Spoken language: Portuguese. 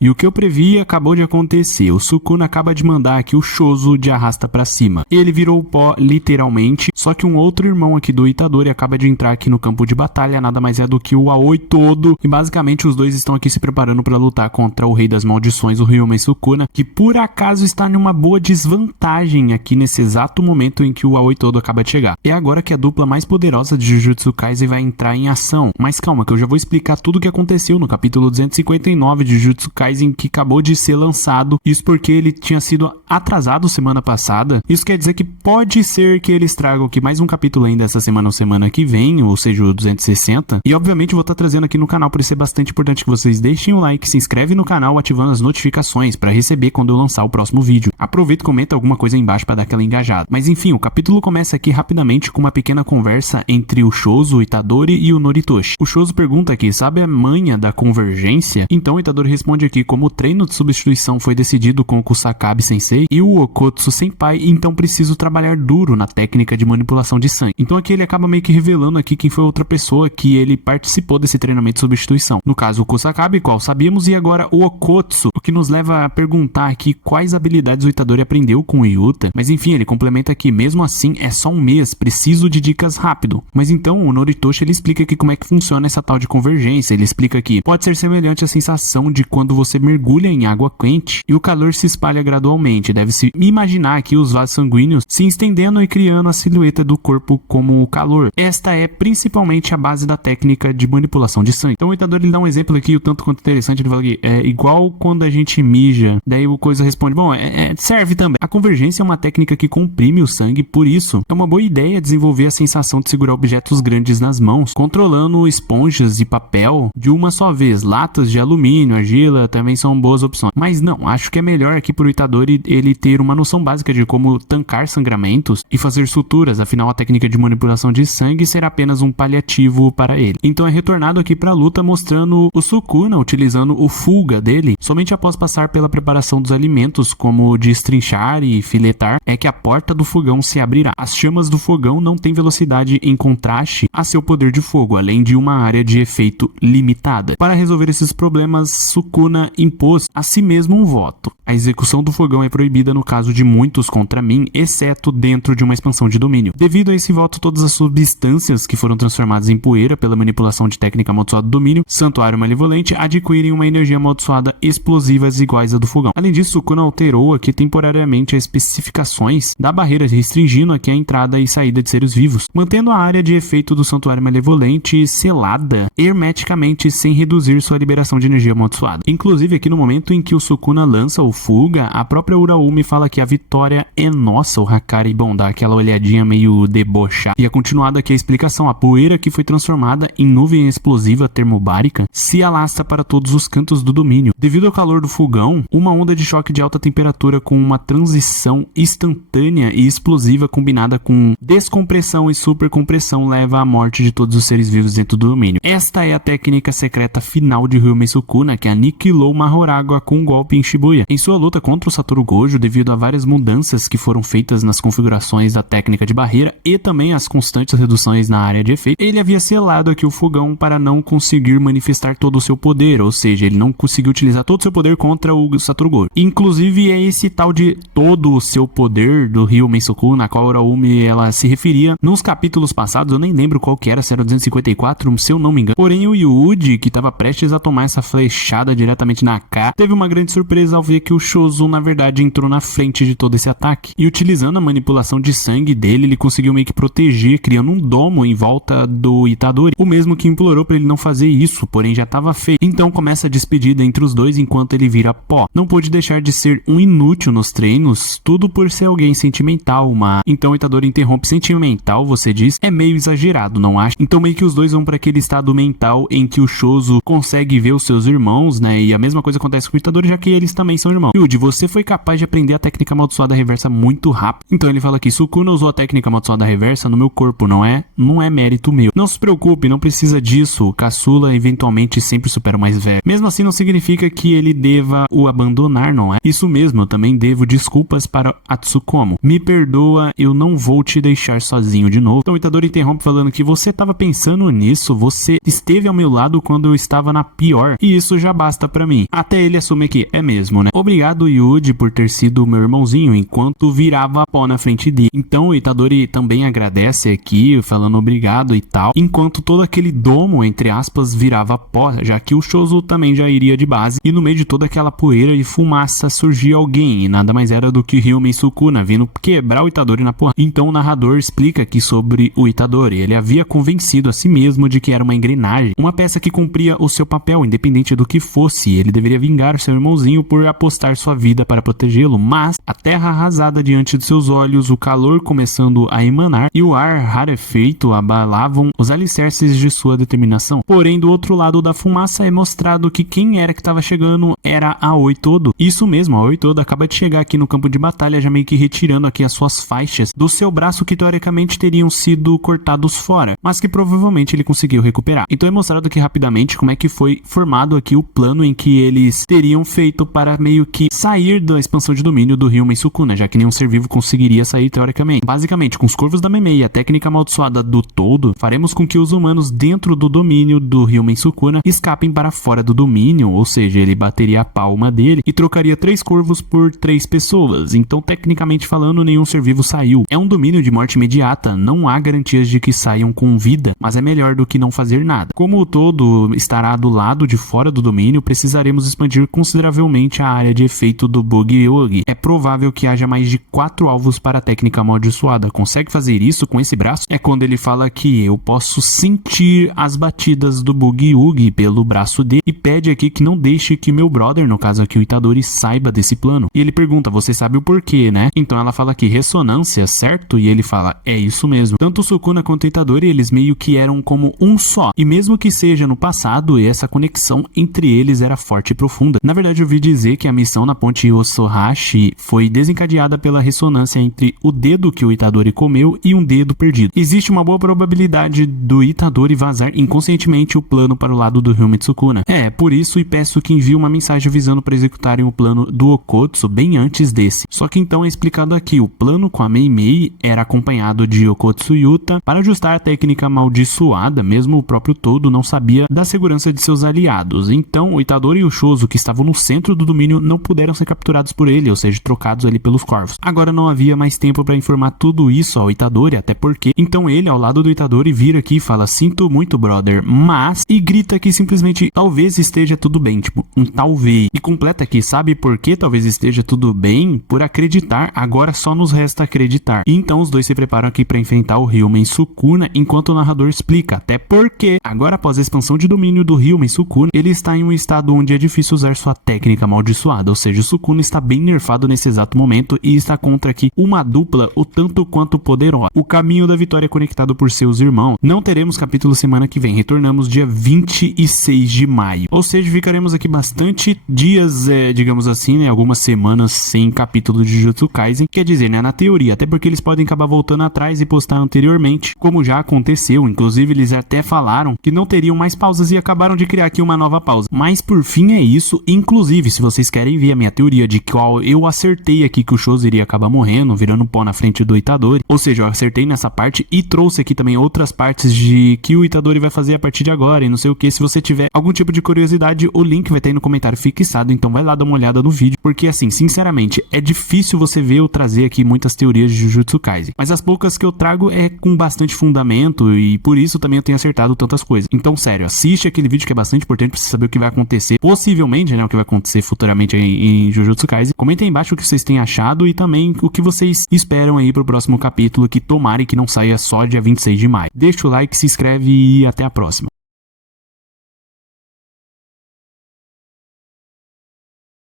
E o que eu previ acabou de acontecer. O Sukuna acaba de mandar aqui o Choso de arrasta pra cima. Ele virou pó literalmente, só que um outro irmão aqui do Itadori acaba de entrar aqui no campo de batalha, nada mais é do que o Aoi todo. E basicamente os dois estão aqui se preparando para lutar contra o Rei das Maldições, o Ryumei Sukuna, que por acaso está em uma boa desvantagem aqui nesse exato momento em que o Aoi todo acaba de chegar. É agora que a dupla mais poderosa de Jujutsu Kaisen vai entrar em ação. Mas calma, que eu já vou explicar tudo o que aconteceu no capítulo 259 de Jujutsu Kaisen, que acabou de ser lançado. Isso porque ele tinha sido atrasado semana passada. Isso quer dizer que pode ser que eles tragam aqui mais um capítulo ainda essa semana ou semana que vem, ou seja, o 260. E obviamente eu vou estar trazendo aqui no canal, por isso é bastante importante que vocês deixem o like, se inscrevem no canal ativando as notificações para receber quando eu lançar o próximo vídeo. Aproveita e comenta alguma coisa aí embaixo para dar aquela engajada. Mas enfim, o capítulo começa aqui rapidamente com uma pequena conversa entre o Choso, o Itadori e o Noritoshi. O Choso pergunta aqui, sabe a manha da convergência? Então o Itadori responde aqui, como o treino de substituição foi decidido com o Kusakabe Sensei e o Okotsu Senpai, então preciso trabalhar duro na técnica de manipulação de sangue. Então aqui ele acaba meio que revelando aqui quem foi outra pessoa que ele participou desse treinamento de substituição. No caso o Kusakabe, qual sabíamos, e agora o Okotsu, o que nos leva a perguntar aqui quais habilidades o Itadori aprendeu com o Yuta. Mas enfim, ele complementa aqui, mesmo assim é só um mês, preciso de dicas rápido. Mas então o Noritoshi ele explica aqui como é que funciona essa tal de convergência. Ele explica aqui, pode ser semelhante à sensação de quando você mergulha em água quente e o calor se espalha gradualmente. Deve-se imaginar aqui os vasos sanguíneos se estendendo e criando a silhueta do corpo como o calor. Esta é principalmente a base da técnica de manipulação de sangue. Então o Itadori ele dá um exemplo aqui o tanto quanto interessante. Ele fala que é igual quando a gente mija. Daí o coisa responde, bom, serve também. A convergência é uma técnica que comprime o sangue, por isso é uma boa ideia desenvolver a sensação de segurar objetos grandes nas mãos, controlando esponjas e papel de uma só vez. Latas de alumínio, argila também são boas opções. Mas não, acho que é melhor aqui pro Itadori ele ter uma noção básica de como tancar sangramentos e fazer suturas, afinal a técnica de manipulação de sangue será apenas um paliativo para ele. Então é retornado aqui pra luta mostrando o Sukuna utilizando o Fuga dele somente após passar pela preparação dos alimentos, como destrinchar e filetar, é que a porta do fogão se abrirá. As chamas do fogão não têm velocidade em contraste a seu poder de fogo, além de uma área de efeito limitada. Para resolver esses problemas, Sukuna impôs a si mesmo um voto. A execução do fogão é proibida no caso de muitos contra mim, exceto dentro de uma expansão de domínio. Devido a esse voto, todas as substâncias que foram transformadas em poeira pela manipulação de técnica amaldiçoada do domínio, Santuário Malevolente, adquirem uma energia amaldiçoada explosivas iguais à do fogão. Além disso, Sukuna alterou aqui temporariamente as especificações da barreira, restringindo aqui a entrada e saída de seres vivos, mantendo a área de efeito do Santuário Malevolente selada hermeticamente sem reduzir sua liberação de energia amaldiçoada. Inclusive aqui no momento em que o Sukuna lança o Fuga, a própria Uraumi fala que a vitória é nossa. O Hakari, bom, dá aquela olhadinha meio debochada. E é continuada aqui a explicação. A poeira que foi transformada em nuvem explosiva termobárica se alastra para todos os cantos do domínio. Devido ao calor do fogão, uma onda de choque de alta temperatura com uma transição instantânea e explosiva combinada com descompressão e supercompressão leva à morte de todos os seres vivos dentro do domínio. Esta é a técnica secreta final de Ryumei Sukuna, que aniquilou Mahoraga com um golpe em Shibuya. Em sua luta contra o Satoru Gojo, devido a várias mudanças que foram feitas nas configurações da técnica de barreira e também as constantes reduções na área de efeito, ele havia selado aqui o fogão para não conseguir manifestar todo o seu poder, ou seja, ele não conseguiu utilizar todo o seu poder contra o Satoru Gojo. Inclusive é esse tal de todo o seu poder do Ryumei Sukuna, a qual a Uraumi ela se referia nos capítulos passados, eu nem lembro qual que era, se era 254, se eu não me engano. Porém o Yuji, que estava prestes a tomar essa flechada diretamente na cara, teve uma grande surpresa ao ver que o Choso na verdade entrou na frente de todo esse ataque, e utilizando a manipulação de sangue dele, ele conseguiu meio que proteger, criando um domo em volta do Itadori, o mesmo que implorou para ele não fazer isso, porém já estava feito. Então começa a despedida entre os dois enquanto ele vira pó. Não pôde deixar de ser um inútil nos treinos, tudo por ser alguém sentimental, mas então o Itadori interrompe. Sentimental, você diz, é meio exagerado, não acha? Então meio que os dois vão para aquele estado mental em que o Choso consegue ver os seus irmãos, né, e a mesma coisa acontece com o Itadori, já que eles também são irmãos. irmão. Yuji, você foi capaz de aprender a técnica amaldiçoada reversa muito rápido. Então ele fala aqui, Sukuna usou a técnica amaldiçoada reversa no meu corpo, não é mérito meu. Não se preocupe, não precisa disso. O caçula eventualmente sempre supera o mais velho. Mesmo assim não significa que ele deva o abandonar, não é? Isso mesmo, eu também devo desculpas para a Tsukumo. Me perdoa, eu não vou te deixar sozinho de novo. Então o Itadori interrompe falando que você estava pensando nisso, você esteve ao meu lado quando eu estava na pior, e isso já basta pra mim. Até ele assume que é mesmo, né? Obrigado, Yuji, por ter sido meu irmãozinho enquanto virava pó na frente dele. Então o Itadori também agradece aqui, falando obrigado e tal, enquanto todo aquele domo, entre aspas, virava pó, já que o Chozo também já iria de base, e no meio de toda aquela poeira e fumaça surgia alguém, e nada mais era do que Ryumen Sukuna vindo quebrar o Itadori na porra. Então o narrador explica aqui sobre o Itadori. Ele havia convencido a si mesmo de que era uma engrenagem, uma peça que cumpria o seu papel, independente do que fosse. Ele deveria vingar seu irmãozinho por apostar sua vida para protegê-lo, mas a terra arrasada diante de seus olhos, o calor começando a emanar e o ar rarefeito abalavam os alicerces de sua determinação. Porém, do outro lado da fumaça é mostrado que quem era que estava chegando era a Oi Todo. Isso mesmo, a Oi Todo acaba de chegar aqui no campo de batalha, já meio que retirando aqui as suas faixas do seu braço que teoricamente teriam sido cortados fora, mas que provavelmente ele conseguiu recuperar. Então é mostrado aqui rapidamente como é que foi formado aqui o plano em que eles teriam feito para meio que sair da expansão de domínio do Ryumen Sukuna, já que nenhum ser vivo conseguiria sair teoricamente. Basicamente, com os corvos da Memei e a técnica amaldiçoada do Todo, faremos com que os humanos dentro do domínio do Ryumen Sukuna escapem para fora do domínio, ou seja, ele bateria a palma dele e trocaria 3 corvos por 3 pessoas. Então, tecnicamente falando, nenhum ser vivo saiu. É um domínio de morte imediata, não há garantias de que saiam com vida, mas é melhor do que não fazer nada. Como o Todo estará do lado de fora do domínio, precisaremos expandir consideravelmente a área de efeito do Boogie-Woogie. É provável que haja mais de 4 alvos para a técnica amaldiçoada. Consegue fazer isso com esse braço? É quando ele fala que eu posso sentir as batidas do Boogie-Woogie pelo braço dele e pede aqui que não deixe que meu brother, no caso aqui o Itadori, saiba desse plano. E ele pergunta, você sabe o porquê, né? Então ela fala que ressonância, certo? E ele fala, é isso mesmo. Tanto o Sukuna quanto o Itadori, eles meio que eram como um só. E mesmo que seja no passado, essa conexão entre eles era forte e profunda. Na verdade, eu ouvi dizer que a missão na ponte Osohashi foi desencadeada pela ressonância entre o dedo que o Itadori comeu e um dedo perdido. Existe uma boa probabilidade do Itadori vazar inconscientemente o plano para o lado do Ryumen Sukuna. Por isso, e peço que envie uma mensagem avisando para executarem o plano do Okotsu bem antes desse. Só que então é explicado aqui, o plano com a Mei era acompanhado de Okotsu Yuta para ajustar a técnica amaldiçoada, mesmo o próprio Todo não sabia da segurança de seus aliados. Então, o Itadori e o Chozo, que estavam no centro do domínio, não puderam ser capturados por ele, ou seja, trocados ali pelos corvos. Agora não havia mais tempo para informar tudo isso ao Itadori, até porque então ele, ao lado do Itadori, vira aqui e fala, sinto muito, brother, mas, e grita que simplesmente talvez esteja tudo bem, tipo, um talvez. E completa aqui, sabe por que talvez esteja tudo bem? Por acreditar, agora só nos resta acreditar. E então os dois se preparam aqui para enfrentar o Ryumen Sukuna, enquanto o narrador explica, até porque, agora após a expansão de domínio do Ryumen Sukuna, ele está em um estado onde é difícil usar sua técnica amaldiçoada, ou seja, o Sukuna está bem nerfado nesse exato momento e está contra aqui uma dupla o tanto quanto poderosa. O caminho da vitória é conectado por seus irmãos. Não teremos capítulo semana que vem, retornamos dia 26 de maio, ou seja, ficaremos aqui bastante dias, digamos assim, né, algumas semanas sem capítulo de Jujutsu Kaisen, quer dizer, né, na teoria, até porque eles podem acabar voltando atrás e postar anteriormente, como já aconteceu, inclusive eles até falaram que não teriam mais pausas e acabaram de criar aqui uma nova pausa, mas por fim é isso. Inclusive, se vocês querem ver a minha teoria de qual eu acertei aqui que o Chozo iria acabar morrendo, virando pó na frente do Itadori, ou seja, eu acertei nessa parte e trouxe aqui também outras partes de que o Itadori vai fazer a partir de agora e não sei o que. Se você tiver algum tipo de curiosidade, o link vai ter aí no comentário fixado, então vai lá dar uma olhada no vídeo, porque assim, sinceramente, é difícil você ver eu trazer aqui muitas teorias de Jujutsu Kaisen, mas as poucas que eu trago é com bastante fundamento e por isso também eu tenho acertado tantas coisas. Então, sério, assiste aquele vídeo que é bastante importante pra você saber o que vai acontecer, possivelmente, né, o que vai acontecer futuramente em Jujutsu Kaisen. Comentem aí embaixo o que vocês têm achado e também o que vocês esperam aí pro próximo capítulo, que tomara que não saia só dia 26 de maio. Deixa o like, se inscreve e até a próxima.